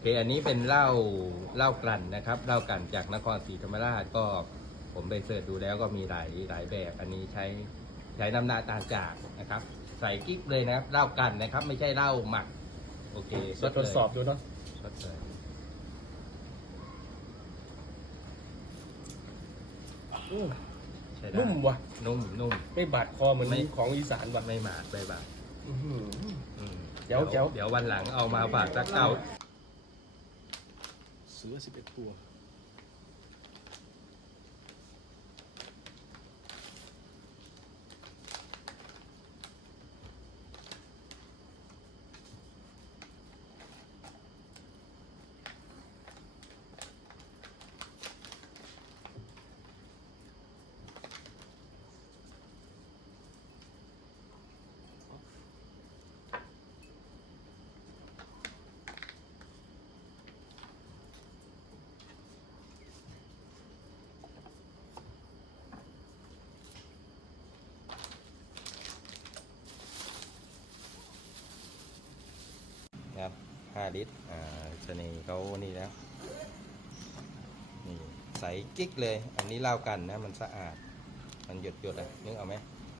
เคอันนี้เป็นเหล้าเหล้ากลั่นนะครับเหล้ากลั่นจากนครศรีธรรมราชก็ผมไปเสิร์ชดูแล้วก็มีหลายหลายแบบ อันนี้ใช้ใช้น้ำหนาตาลจากนะครับ ใส่กิ๊กเลยนะครับเหล้ากลั่นนะครับ ไม่ใช่เหล้าหมัก โอเคจะทดสอบดูเนาะสดเลยใช่ได้นุ่มว่ะ นุ่มนุ่ม ไม่บาดคอเหมือนไม่ ของอีสานว่ะไม่หมาดไม่บาดอื้อหือ อืมเดี๋ยวเดี๋ยว เดี๋ยววันหลังเอามาฝากสักเก้า เสือสิบเอ็ดตัว ครับห้าลิตร อ่าเสน่ห์เขานี่แล้ว นี่ใสกิ๊กเลย อันนี้เล่ากันนะ มันสะอาด มันหยดหยดๆอะนึกเอาไหม